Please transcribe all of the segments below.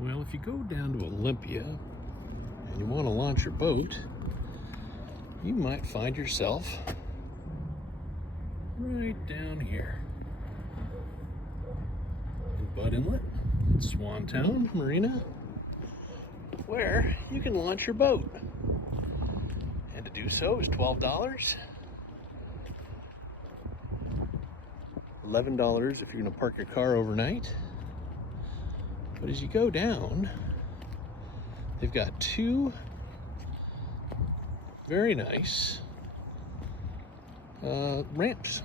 Well, if you go down to Olympia and you want to launch your boat, you might find yourself right down here in Budd Inlet, Swantown Marina, where you can launch your boat. And to do so is $12. $11 if you're going to park your car overnight. But as you go down, they've got two very nice ramps.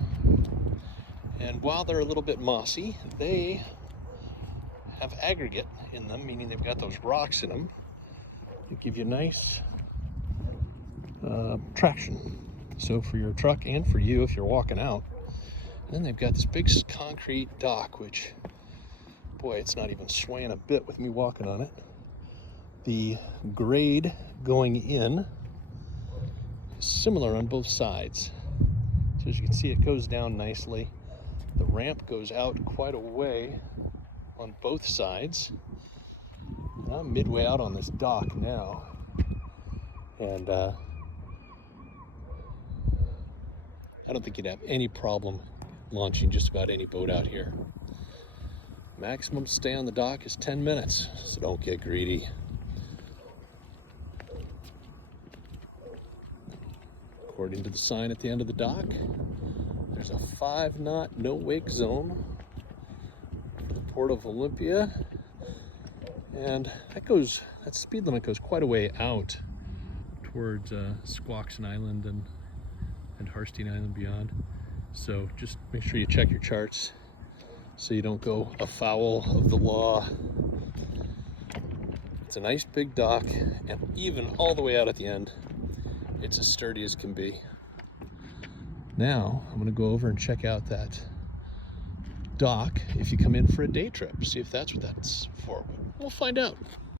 And while they're a little bit mossy, they have aggregate in them, meaning they've got those rocks in them that give you nice traction. So for your truck and for you if you're walking out. And then they've got this big concrete dock, which, boy, it's not even swaying a bit with me walking on it. The grade going in is similar on both sides. So as you can see, it goes down nicely. The ramp goes out quite a way on both sides. And I'm midway out on this dock now. And I don't think you'd have any problem launching just about any boat out here. Maximum stay on the dock is 10 minutes, so don't get greedy. According to the sign at the end of the dock, there's a 5-knot no-wake zone for the Port of Olympia, and that speed limit goes quite a way out towards Squaxin Island and Harstein Island beyond. So just make sure you check your charts so you don't go afoul of the law. It's a nice big dock, and even all the way out at the end, it's as sturdy as can be. Now, I'm gonna go over and check out that dock if you come in for a day trip, see if that's what that's for. We'll find out.